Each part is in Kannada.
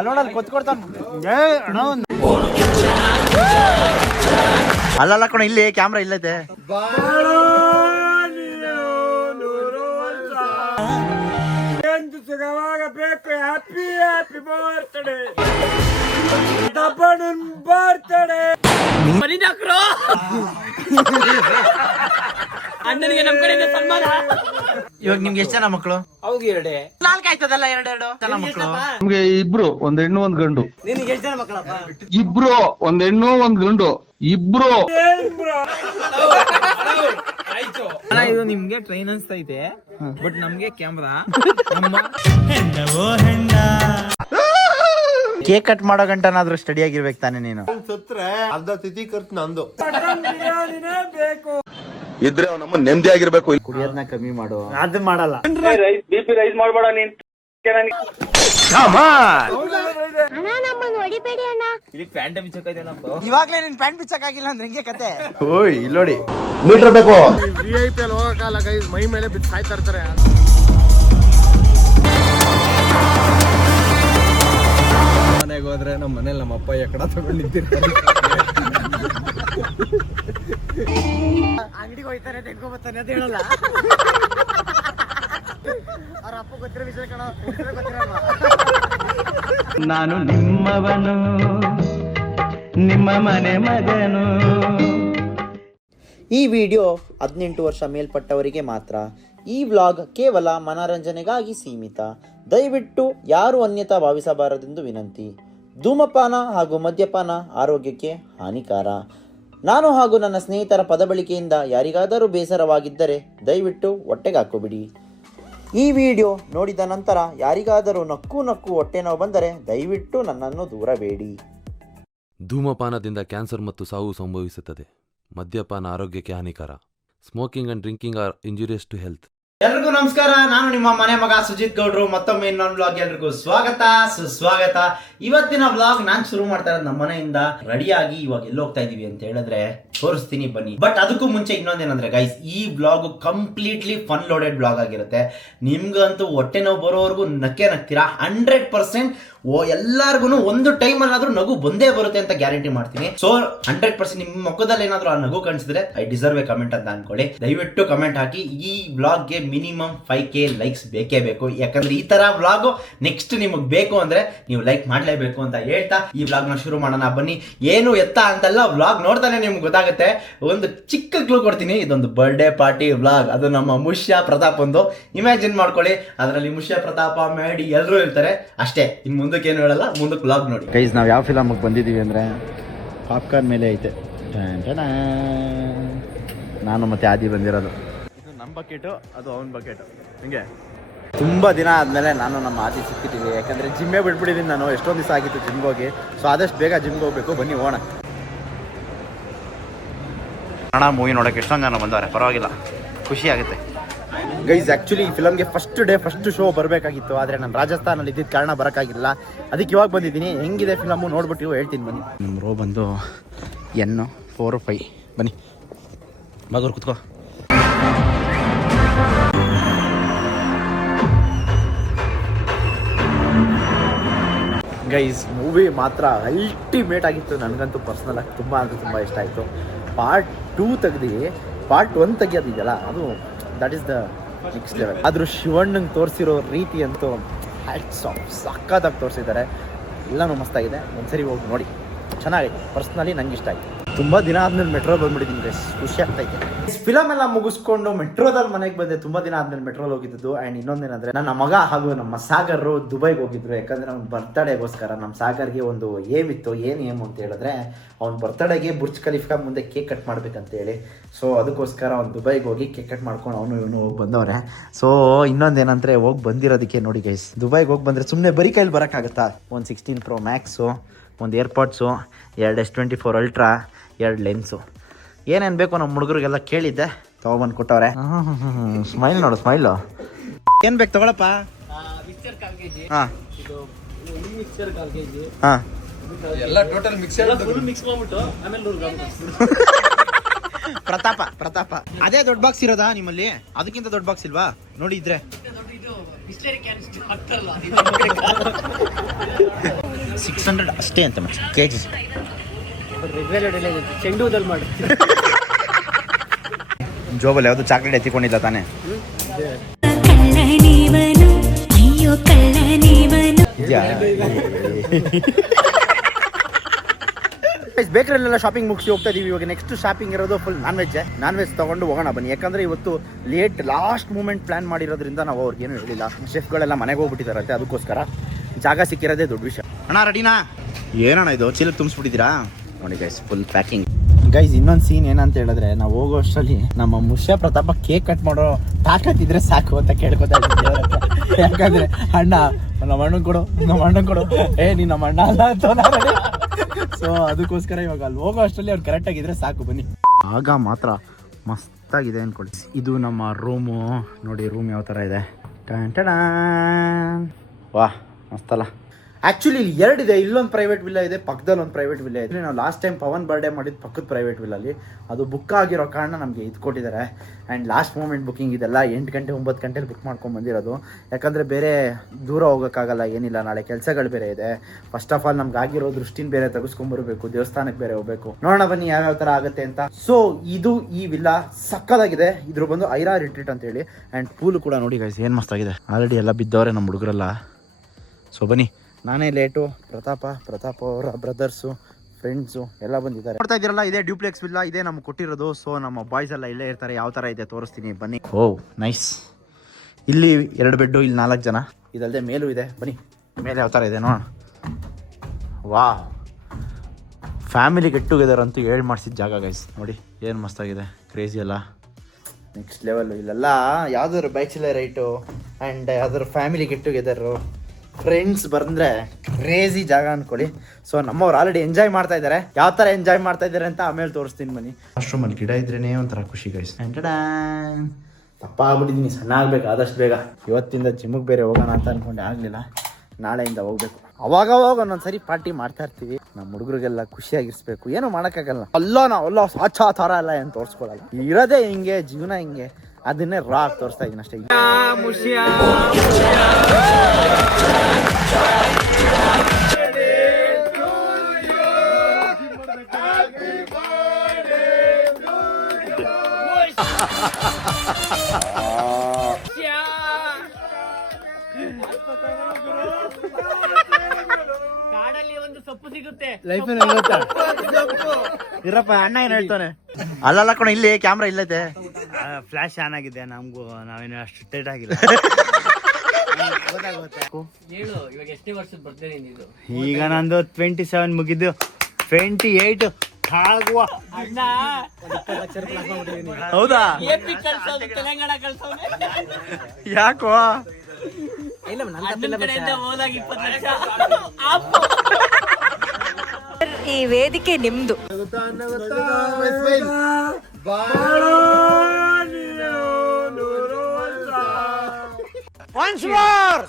ಅಲ್ಲೋಡಲ್ಲಿ ಕೊತ್ಕೊಡ್ತಾನ ಅಲ್ಲಲ್ಲ ಕಣ ಇಲ್ಲಿ ಕ್ಯಾಮ್ರಾ ಇಲ್ಲೈತೆ. ಬೇಕು ಹ್ಯಾಪಿ ಹ್ಯಾಪಿ ಬರ್ತ್ಡೇ ದಬ್ಬಣ್ಣನ್ ಬರ್ತ್ಡೇ ಮನಿನಾಕ್ರು ಅಣ್ಣನಿಗೆ ನಮ್ ಕಡೆಯಿಂದ ಸನ್ಮಾನ. ಇವಾಗ ನಿಮ್ಗೆ ಎಷ್ಟು ಜನ ಮಕ್ಕಳು? ಹೌದು ಎರಡೇ ನಾಲ್ಕಾಯ್ತದಲ್ಲ ಎರಡು ಜನ ಮಕ್ಕಳು. ನಮ್ಗೆ ಇಬ್ರು, ಒಂದ್ ಹೆಣ್ಣು ಒಂದ್ ಗಂಡು. ನಿನಗೆ ಎಷ್ಟು ಜನ ಮಕ್ಕಳಪ್ಪ? ಇಬ್ರು, ಒಂದ್ ಹೆಣ್ಣು ಒಂದ್ ಗಂಡು. ಇಬ್ರು. ಇದು ನಿಮ್ಗೆ ಟ್ರೈನ್ ಅನ್ಸ್ತೈತೆ, ಬಟ್ ನಮ್ಗೆ ಕ್ಯಾಮ್ರಾ. ಕೇಕ್ ಕಟ್ ಮಾಡೋ ಗಂಟನಾದ್ರೂ ಸ್ಟಡಿ ಆಗಿರ್ಬೇಕು ತಾನೆ ನೀನು. ಸತ್ರೆ ಅರ್ಧ ತಿಥಿ ಖರ್ಚು ನಂದು. ಬೇಕು ಇದ್ರೆ ನಮ್ಮ ನೆಮ್ಮದಿ ಆಗಿರ್ಬೇಕು. ಕುಡಿಯೋದನ್ನ ಕಮ್ಮಿ ಮಾಡು. ಅದು ಮಾಡಲ್ಲ. ಬಿಪಿ ರೈಸ್ ಮಾಡ್ಬೇಡ ನೀನ್. ಇಲ್ಲಿ ಪ್ಯಾಂಟ್ ಬಿಚ್ಚಕೈತೇನಪ್ಪ. ಇವಾಗ್ಲೇ ನಿನ್ ಪ್ಯಾಂಟ್ ಬಿಚ್ಚಕ್ಕಾಗಿಲ್ಲ ಅಂದ್ರೆ ಹೆಂಗೆ ಕತೆ? ಓಯ್ ಇಲ್ಲೋಡಿ ಮೀಟರ್ ಬೇಕು. VIP ಅಲ್ಲಿ ಹೋಗಕ್ಕಾಗಲ್ಲ ಗೈಸ್, ಮೈ ಮೇಲೆ ಬಿದ್ದು ಸಾಯ್ತಾ ಇರ್ತಾರೆ. ಮನೆಗೆ ಹೋದ್ರೆ ನಮ್ಮ ಮನೇಲಿ ನಮ್ಮ ಅಪ್ಪ ಎಕಡ ತಗೊಂಡಿದ್ದಿರ್ತಾರೆ. ಅಂಗಡಿಗೆ ಹೋಯ್ತಾನೆ ತೆಗ್ಕೊ ಬರ್ತಾನೆ ಅಂತ ಹೇಳಲ್ಲ. ಅವ್ರ ಅಪ್ಪ ಗೊತ್ತಿರೋ ವಿಷಯ ಕಣ, ಗೊತ್ತಿರಲ್ವಾ? ನಾನು ನಿಮ್ಮವನು, ನಿಮ್ಮ ಮನೆ ಮಗನು. ಈ ವಿಡಿಯೋ 18 ವರ್ಷ ಮೇಲ್ಪಟ್ಟವರಿಗೆ ಮಾತ್ರ. ಈ ವ್ಲಾಗ್ ಕೇವಲ ಮನರಂಜನೆಗಾಗಿ ಸೀಮಿತ. ದಯವಿಟ್ಟು ಯಾರು ಅನ್ಯತಾ ಭಾವಿಸಬಾರದೆಂದು ವಿನಂತಿ. ಧೂಮಪಾನ ಹಾಗೂ ಮದ್ಯಪಾನ ಆರೋಗ್ಯಕ್ಕೆ ಹಾನಿಕಾರ. ನಾನು ಹಾಗೂ ನನ್ನ ಸ್ನೇಹಿತರ ಪದಬಳಿಕೆಯಿಂದ ಯಾರಿಗಾದರೂ ಬೇಸರವಾಗಿದ್ದರೆ ದಯವಿಟ್ಟು ಹೊಟ್ಟೆಗೆ ಹಾಕೋಬಿಡಿ. ಈ ವಿಡಿಯೋ ನೋಡಿದ ನಂತರ ಯಾರಿಗಾದರೂ ನಕ್ಕು ಹೊಟ್ಟೆ ನೋವು ಬಂದರೆ ದಯವಿಟ್ಟು ನನ್ನನ್ನು ದೂರಬೇಡಿ. ಧೂಮಪಾನದಿಂದ ಕ್ಯಾನ್ಸರ್ ಮತ್ತು ಸಾವು ಸಂಭವಿಸುತ್ತದೆ. ಮದ್ಯಪಾನ ಆರೋಗ್ಯಕ್ಕೆ ಹಾನಿಕಾರ. Smoking and drinking are injurious to health. ಎಲ್ರಿಗೂ ನಮಸ್ಕಾರ. ನಾನು ನಿಮ್ಮ ಮನೆ ಮಗ ಸುಜಿತ್ ಗೌಡ್ರು. ಮತ್ತೊಮ್ಮೆ ಇನ್ನೊಂದು ವ್ಲಾಗ್ ಎಲ್ರಿಗೂ ಸ್ವಾಗತ ಸುಸ್ವಾಗತ. ಇವತ್ತಿನ ವ್ಲಾಗ್ ನಾನು ಶುರು ಮಾಡ್ತಾ ಇರೋದು ನಮ್ಮ ಮನೆಯಿಂದ. ರೆಡಿಯಾಗಿ ಇವಾಗ ಎಲ್ಲಿ ಹೋಗ್ತಾ ಇದೀವಿ ಅಂತ ಹೇಳಿದ್ರೆ ತೋರಿಸ್ತೀನಿ ಬನ್ನಿ. ಬಟ್ ಅದಕ್ಕೂ ಮುಂಚೆ ಇನ್ನೊಂದೇನಂದ್ರೆ ಗೈಸ್, ಈ vlog completely fun loaded vlog ಆಗಿರುತ್ತೆ. ನಿಮ್ಗಂತೂ ಹೊಟ್ಟೆ ನೋವು ಬರೋವರೆಗೂ ನಗ್ತೀರಾ 100%. ಎಲ್ಲಾರ್ಗು ಒಂದು ಟೈಮ್ ಅಲ್ಲಾದ್ರೂ ನಗು ಬಂದೇ ಬರುತ್ತೆ ಅಂತ ಗ್ಯಾರಂಟಿ ಮಾಡ್ತೀನಿ. ಸೊ 100% ನಿಮ್ಮ ಮುಖದಲ್ಲಿ ಏನಾದ್ರು ಆ ನಗು ಕಾಣಿಸಿದ್ರೆ ಐ ಡಿಸರ್ವ್ ಎ ಕಮೆಂಟ್ ಅಂತ ಅನ್ಕೊಳ್ಳಿ. ದಯವಿಟ್ಟು ಕಮೆಂಟ್ ಹಾಕಿ. ಈ ವ್ಲಾಗ್ಗೆ ಮಿನಿಮಮ್ 5K ಲೈಕ್ಸ್ ಬೇಕೇ ಬೇಕು. ಯಾಕಂದ್ರೆ ಈ ತರ ವ್ಲಾಗ್ ನೆಕ್ಸ್ಟ್ ನಿಮಗೆ ಬೇಕು ಅಂದ್ರೆ ನೀವು ಲೈಕ್ ಮಾಡ್ಲೇಬೇಕು ಅಂತ ಹೇಳ್ತಾ ಈ ವ್ಲಾಗ್ ನ ಶುರು ಮಾಡೋಣ ಬನ್ನಿ. ಏನು ಎತ್ತ ಅಂತಲ್ಲ, ವ್ಲಾಗ್ ನೋಡ್ತಾನೆ ನಿಮ್ಗೆ ಗೊತ್ತಾಗುತ್ತೆ. ಒಂದು ಚಿಕ್ಕ ಕ್ಲೂ ಕೊಡ್ತೀನಿ, ಇದೊಂದು ಬರ್ಡೇ ಪಾರ್ಟಿ ವ್ಲಾಗ್. ಅದು ನಮ್ಮ ಮುಷ್ಯ ಪ್ರತಾಪ್ ಒಂದು ಇಮ್ಯಾಜಿನ್ ಮಾಡ್ಕೊಳ್ಳಿ. ಅದರಲ್ಲಿ ಮುಷ್ಯ ಪ್ರತಾಪ ಮೇಡಿ ಎಲ್ಲರೂ ಇರ್ತಾರೆ ಅಷ್ಟೇ. ಇನ್ ಮುಂದಕ್ಕೆ ಏನು ಹೇಳಲ್ಲ, ಮುಂದಕ್ಕೆ ವ್ಲಾಗ್ ನೋಡಿ. ಗೈಸ್, ನಾವು ಯಾವ ಫಿಲಮ್ಗೆ ಬಂದಿದ್ದೀವಿ ಅಂದ್ರೆ ಪಾಪ್ಕಾರ್ನ್ ಮೇಲೆ ಐತೆ. ನಾನು ಮತ್ತೆ ಆದಿ ಬಂದಿರೋದು. ಇದು ನಮ್ಮ ಬಕೆಟು, ಅದು ಅವನ ಬಕೆಟು. ಹಿಂಗೆ ತುಂಬ ದಿನ ಆದಮೇಲೆ ನಾನು ನಮ್ಮ ಆದಿ ಸಿಕ್ಕಿದ್ದೀವಿ. ಯಾಕಂದರೆ ಜಿಮ್ಮೇ ಬಿಟ್ಬಿಟ್ಟಿದ್ದೀನಿ ನಾನು. ಎಷ್ಟೊಂದು ದಿವಸ ಆಗಿತ್ತು ಜಿಮ್ಗೆ ಹೋಗಿ. ಸೊ ಆದಷ್ಟು ಬೇಗ ಜಿಮ್ಗೆ ಹೋಗ್ಬೇಕು. ಬನ್ನಿ ಹೋಗೋಣ. ಕನ್ನಡ ಮೂವಿ ನೋಡೋಕೆ ಎಷ್ಟೊಂದು ಜನ ಬಂದವ್ರೆ, ಪರವಾಗಿಲ್ಲ, ಖುಷಿ ಆಗುತ್ತೆ. ಗೈಸ್, ಆ್ಯಕ್ಚುಲಿ ಈ ಫಿಲಮ್ಗೆ ಫಸ್ಟ್ ಶೋ ಬರಬೇಕಾಗಿತ್ತು. ಆದರೆ ನಾನು ರಾಜಸ್ಥಾನಲ್ಲಿ ಇದ್ದಿದ್ದ ಕಾರಣ ಬರೋಕ್ಕಾಗಿಲ್ಲ. ಅದಕ್ಕೆ ಇವಾಗ ಬಂದಿದ್ದೀನಿ. ಹೆಂಗಿದೆ ಫಿಲಮು ನೋಡ್ಬಿಟ್ಟು ಹೇಳ್ತೀನಿ ಬನ್ನಿ. ನಮ್ಮ ರೋ ಬಂದು N45. ಬನ್ನಿ ಮಗರು ಕುತ್ಕೋ. ಗೈಸ್, ಮೂವಿ ಮಾತ್ರ ಅಲ್ಟಿಮೇಟ್ ಆಗಿತ್ತು. ನನಗಂತೂ ಪರ್ಸ್ನಲ್ ಆಗಿ ತುಂಬ ಇಷ್ಟ ಆಯಿತು. ಪಾರ್ಟ್ 2 ತೆಗ್ದು ಪಾರ್ಟ್ 1 ತೆಗಿಯೋದಿದೆಯಲ್ಲ, ಅದು that is the next level. ಆದರೂ ಶಿವಣ್ಣಂಗೆ ತೋರಿಸಿರೋ ರೀತಿ ಅಂತೂ ಹ್ಯಾಟ್ಸ್ ಆಫ್, ಸಕ್ಕತ್ತಾಗಿ ತೋರಿಸಿದ್ದಾರೆ. ಎಲ್ಲನೂ ಮಸ್ತಾಗಿದೆ. ಒಂದ್ಸರಿ ಹೋಗಿ ನೋಡಿ, ಚೆನ್ನಾಗಿದೆ. ಪರ್ಸ್ನಲಿ ನಂಗೆ ಇಷ್ಟ ಆಯಿತು. ತುಂಬ ದಿನ ಆದ್ಮೇಲೆ ಮೆಟ್ರೋ ಬಂದ್ಬಿಟ್ಟಿದ್ದೀನಿ ಗೈಸ್, ಖುಷಿ ಆಗ್ತೈತೆ. ಫಿಲಮ್ ಎಲ್ಲ ಮುಗಿಸ್ಕೊಂಡು ಮೆಟ್ರೋದಲ್ಲಿ ಮನೆಗೆ ಬಂದೆ. ತುಂಬ ದಿನ ಆದ್ಮೇಲೆ ಮೆಟ್ರೋಲ್ ಹೋಗಿದ್ದು. ಆ್ಯಂಡ್ ಇನ್ನೊಂದೇನಂದ್ರೆ, ನನ್ನ ಮಗ ಹಾಗೂ ನಮ್ಮ ಸಾಗರ್ ದುಬೈಗೆ ಹೋಗಿದ್ರು. ಯಾಕಂದರೆ ಅವ್ನ ಬರ್ತಡೇಗೋಸ್ಕರ. ನಮ್ಮ ಸಾಗರ್ಗೆ ಒಂದು ಏಮ್ ಇತ್ತು. ಏನು ಏಮ್ ಅಂತ ಹೇಳಿದ್ರೆ, ಅವ್ನ ಬರ್ತಡೇಗೆ ಬುರ್ಜ್ ಖಲೀಫಾ ಮುಂದೆ ಕೇಕ್ ಕಟ್ ಮಾಡ್ಬೇಕಂತ ಹೇಳಿ. ಸೊ ಅದಕ್ಕೋಸ್ಕರ ಅವ್ನು ದುಬೈಗೆ ಹೋಗಿ ಕೇಕ್ ಕಟ್ ಮಾಡ್ಕೊಂಡು ಇವನು ಹೋಗಿ ಬಂದವ್ರೆ. ಸೊ ಇನ್ನೊಂದೇನಂದರೆ, ಹೋಗಿ ಬಂದಿರೋದಕ್ಕೆ ನೋಡಿ ಗೈಸ್, ದುಬೈಗೆ ಹೋಗಿ ಬಂದರೆ ಸುಮ್ಮನೆ ಬರೀ ಕೈಲಿ ಬರೋಕ್ಕಾಗತ್ತಾ? ಒಂದು 16 Pro Max, ಒಂದು ಏರ್ಪಾಡ್ಸು, 2 S24 Ultra, 2 ಲೆನ್ಸು, ಏನೇನು ಬೇಕು ನಮ್ಮ ಹುಡುಗರಿಗೆಲ್ಲ ಕೇಳಿದ್ದೆ, ತೊಗೊಬಂದು ಕೊಟ್ಟವ್ರೆ. ಸ್ಮೈಲ್ ನೋಡು, ಸ್ಮೈಲು. ಏನು ಬೇಕು ತಗೊಳಪ್ಪ? ಹಾಂ ಹಾಂ, ಎಲ್ಲ ಟೋಟಲ್ ಮಿಕ್ಸರ್ ಪ್ರತಾಪ ಅದೇ ದೊಡ್ಡ ಬಾಕ್ಸ್ ಇರೋದಾ ನಿಮ್ಮಲ್ಲಿ? ಅದಕ್ಕಿಂತ ದೊಡ್ಡ ಬಾಕ್ಸ್ ಇಲ್ವಾ? ನೋಡಿ ಇದ್ರೆ 600 ಅಷ್ಟೇ ಅಂತ ಕೆ ಜಿ. ಚೆಂಡುದಲ್ಲಿ ಮಾಡಿ ಜೋಬಲ್ಲಿ ಯಾವುದು ಚಾಕ್ಲೇಟ್ ಎತ್ತಿಕೊಂಡಿಲ್ಲ ತಾನೇ? ಬೇಕರಲ್ಲೆಲ್ಲ ಶಾಪಿಂಗ್ ಮುಗಿಸಿ ಹೋಗ್ತಾ ಇದೀವಿ. ಇವಾಗ ನೆಕ್ಸ್ಟ್ ಶಾಪಿಂಗ್ ಇರೋದು ಫುಲ್ ನಾನ್ ವೆಜ್ ತಗೊಂಡು ಹೋಗೋಣ ಬನ್ನಿ. ಯಾಕಂದ್ರೆ ಇವತ್ತು ಲಾಸ್ಟ್ ಮೂಮೆಂಟ್ ಪ್ಲಾನ್ ಮಾಡಿರೋದ್ರಿಂದ ನಾವು ಅವ್ರಿಗೇನು ಹೇಳಿಲ್ಲ. ಶೆಫ್ಗಳೆಲ್ಲ ಮನೆಗೆ ಹೋಗ್ಬಿಟ್ಟಿದಾರಂತೆ, ಅದಕ್ಕೋಸ್ಕರ ಜಾಗ ಸಿಕ್ಕಿರೋದೇ ದೊಡ್ಡ ವಿಷಯ. ಅಣ್ಣ ರೆಡಿನಾ? ಏನಣ್ಣ ಇದು ಚೀಲಕ್ಕೆ ತುಂಬಿಸ್ಬಿಟ್ಟಿದ್ದೀರಾ? ನೋಡಿ ಗೈಸ್ ಫುಲ್ ಪ್ಯಾಕಿಂಗ್. ಗೈಸ್ ಇನ್ನೊಂದು ಸೀನ್ ಏನಂತ ಹೇಳಿದ್ರೆ, ನಾವು ಹೋಗೋ ಅಷ್ಟರಲ್ಲಿ ನಮ್ಮ ಮುಷ್ಯ ಪ್ರತಾಪ ಕೇಕ್ ಕಟ್ ಮಾಡೋ ತಾಕತ್ತಿದ್ರೆ ಸಾಕು ಅಂತ ಕೇಳ್ಕೊತಾ ಇದ್ದೆ. ಯಾಕಂದ್ರೆ ಅಣ್ಣ ನಮ್ಮ ಅಣ್ಣನ್ ಕೊಡು, ನಮ್ಮ ಅಣ್ಣನ್ ಕೊಡು, ನೀ ನಮ್ಮ ಅಣ್ಣ ಅಲ್ಲ ಅಂತ. ಸೊ ಅದಕ್ಕೋಸ್ಕರ ಇವಾಗ ಅಲ್ಲಿ ಹೋಗೋ ಅಷ್ಟರಲ್ಲಿ ಅವ್ರು ಕರೆಕ್ಟ್ ಆಗಿದ್ರೆ ಸಾಕು ಬನ್ನಿ. ಆಗ ಮಾತ್ರ ಮಸ್ತಾಗಿದೆ ಅನ್ಕೊಳ್ಳಿ. ಇದು ನಮ್ಮ ರೂಮು ನೋಡಿ, ರೂಮ್ ಯಾವ ಥರ ಇದೆ. ವಾ ಮಸ್ತಲ್ಲ. ಆ್ಯಕ್ಚುಲಿ ಇಲ್ಲಿ 2 ಇದೆ. ಇಲ್ಲೊಂದು ಪ್ರೈವೇಟ್ ವಿಲ್ಲ ಇದೆ, ಪಕ್ಕದಲ್ಲಿ ಒಂದು ಪ್ರೈವೇಟ್ ವಿಲ್ಲ ಇದೆ. ನಾವು ಲಾಸ್ಟ್ ಟೈಮ್ ಪವನ್ ಬರ್ಡೇ ಮಾಡಿದ್ದು ಪಕ್ಕದ ಪ್ರೈವೇಟ್ ವಿಲ್ಲಲ್ಲಿ, ಅದು ಬುಕ್ ಆಗಿರೋ ಕಾರಣ ನಮಗೆ ಇದು ಕೊಟ್ಟಿದ್ದಾರೆ. ಆ್ಯಂಡ್ ಲಾಸ್ಟ್ ಮೂಮೆಂಟ್ ಬುಕ್ಕಿಂಗ್ ಇದೆಲ್ಲ 8 ಗಂಟೆ 9 ಗಂಟೆಲಿ ಬುಕ್ ಮಾಡ್ಕೊಂಡು ಬಂದಿರೋದು. ಯಾಕಂದರೆ ಬೇರೆ ದೂರ ಹೋಗೋಕ್ಕಾಗಲ್ಲ, ಏನಿಲ್ಲ, ನಾಳೆ ಕೆಲಸಗಳು ಬೇರೆ ಇದೆ. ಫಸ್ಟ್ ಆಫ್ ಆಲ್ ನಮ್ಗೆ ಆಗಿರೋ ದೃಷ್ಟಿನ ಬೇರೆ ತೆಗೆಸ್ಕೊಂಬರ್ಬೇಕು, ದೇವಸ್ಥಾನಕ್ಕೆ ಬೇರೆ ಹೋಗಬೇಕು. ನೋಡೋಣ ಬನ್ನಿ ಯಾವ್ಯಾವ ಥರ ಆಗುತ್ತೆ ಅಂತ. ಸೊ ಇದು ಈ ವಿಲ್ಲ ಸಕ್ಕದಾಗಿದೆ. ಇದ್ರ ಬಂದು ಐರಾ ರಿಟ್ರೀಟ್ ಅಂತ ಹೇಳಿ. ಆ್ಯಂಡ್ ಪೂಲು ಕೂಡ ನೋಡಿ ಗೈಸ್ ಏನು ಮಸ್ತಾಗಿದೆ. ಆಲ್ರೆಡಿ ಎಲ್ಲ ಬಿದ್ದವ್ರೆ ನಮ್ಮ ಹುಡುಗರೆಲ್ಲ. ಸೊ ಬನ್ನಿ, ನಾನೇ ಲೇಟು, ಪ್ರತಾಪ ಅವರ ಬ್ರದರ್ಸು, ಫ್ರೆಂಡ್ಸು ಎಲ್ಲ ಬಂದಿದ್ದಾರೆ. ನೋಡ್ತಾ ಇದ್ದೀರಲ್ಲ, ಇದೇ ಡ್ಯೂಪ್ಲೆಕ್ಸ್ ವಿಲ್ಲ, ಇದೇ ನಮ್ಗೆ ಕೊಟ್ಟಿರೋದು. ಸೊ ನಮ್ಮ ಬಾಯ್ಸ್ ಎಲ್ಲ ಇಲ್ಲೇ ಇರ್ತಾರೆ. ಯಾವ ಥರ ಇದೆ ತೋರಿಸ್ತೀನಿ ಬನ್ನಿ. ಓ ನೈಸ್. ಇಲ್ಲಿ 2 ಬೆಡ್ಡು, ಇಲ್ಲಿ 4 ಜನ. ಇದಲ್ಲದೆ ಮೇಲೂ ಇದೆ, ಬನ್ನಿ ಮೇಲೆ ಯಾವ ಥರ ಇದೆ ನೋಡೋಣ. ವಾ, ಫ್ಯಾಮಿಲಿ ಗೆಟ್ ಟುಗೆದರ್ ಅಂತೂ ಮಾಡಿಸಿದ ಜಾಗ ಗೈಸ್. ನೋಡಿ ಏನು ಮಸ್ತಾಗಿದೆ, ಕ್ರೇಜಿ ಅಲ್ಲ, ನೆಕ್ಸ್ಟ್ ಲೆವೆಲ್. ಇಲ್ಲೆಲ್ಲ ಯಾವ್ದಾದ್ರು ಬ್ಯಾಚುಲರ್ ರೈಟು ಆ್ಯಂಡ್ ಯಾವ್ದಾದ್ರು ಫ್ಯಾಮಿಲಿ ಗೆಟ್ ಟುಗೆದರು, ಫ್ರೆಂಡ್ಸ್ ಬಂದರೆ ಕ್ರೇಜಿ ಜಾಗ ಅನ್ಕೊಳ್ಳಿ. ಸೊ ನಮ್ಮವ್ರು ಆಲ್ರೆಡಿ ಎಂಜಾಯ್ ಮಾಡ್ತಾ ಇದ್ದಾರೆ. ಯಾವ ಥರ ಎಂಜಾಯ್ ಮಾಡ್ತಾ ಇದ್ದಾರೆ ಅಂತ ಆಮೇಲೆ ತೋರಿಸ್ತೀನಿ ಬನ್ನಿ. ವಾಶ್ರೂಮಲ್ಲಿ ಗಿಡ ಇದ್ರೇ ಒಂಥರ ಖುಷಿ ಗೈಸ್. ತಪ್ಪ ಆಗ್ಬಿಟ್ಟಿದ್ದೀನಿ, ಸಣ್ಣ ಆಗ್ಬೇಕು ಆದಷ್ಟು ಬೇಗ. ಇವತ್ತಿಂದ ಜಿಮ್ಗೆ ಬೇರೆ ಹೋಗೋಣ ಅಂತ ಅನ್ಕೊಂಡೆ, ಆಗಲಿಲ್ಲ. ನಾಳೆಯಿಂದ ಹೋಗ್ಬೇಕು. ಅವಾಗ ಒಂದೊಂದ್ಸರಿ ಪಾರ್ಟಿ ಮಾಡ್ತಾ ಇರ್ತೀವಿ. ನಮ್ಮ ಹುಡುಗರಿಗೆಲ್ಲ ಖುಷಿಯಾಗಿರ್ಸ್ಬೇಕು. ಏನೂ ಮಾಡೋಕ್ಕಾಗಲ್ಲ. ನಾವೆಲ್ಲ ಸಾಚ ಥರ ಎಲ್ಲ ಏನು ತೋರಿಸ್ಕೊಳಲ್ಲ. ಇರೋದೇ ಹಿಂಗೆ, ಜೀವನ ಹಿಂಗೆ, ಅದನ್ನೇ ತೋರಿಸ್ತಾ ಇದ್ದೀನಿ ಅಷ್ಟೇ. ಸೊಪ್ಪು ಸಿಗುತ್ತೆ ಇರಪ್ಪ, ಅಣ್ಣ ಏನ್ ಹೇಳ್ತಾನೆ? ಅಲ್ಲಲ್ಲ ಕಣ, ಇಲ್ಲಿ ಕ್ಯಾಮ್ರಾ ಇಲ್ಲೈತೆ. ಫ್ಲಾಶ್ ಆನ್ ಆಗಿದೆ. ನಮಗೂ ನಾವೇನು ಅಷ್ಟು ಟೈಟ್ ಆಗಿಲ್ಲ. ಹೇಳು, ಇವಾಗ ಎಷ್ಟೇ ವರ್ಷದ ಬರ್ತೇನೆ ನೀನು? ಈಗ ನಂದು 27 ಮುಗಿದ್ದು 28 ಆಗುವ. ಅಣ್ಣ ಹೌದಾ? AP ಕಳ್ಸೋದು, ತೆಲಂಗಾಣ ಕಳ್ಸೋದು. ಯಾಕೋ? ಅಣ್ಣನ ಕಡೆಯಿಂದ ಹೋದಾಗ 20 ಲಕ್ಷ. ಈ ವೇದಿಕೆ ನಿಮ್ದು. Once more.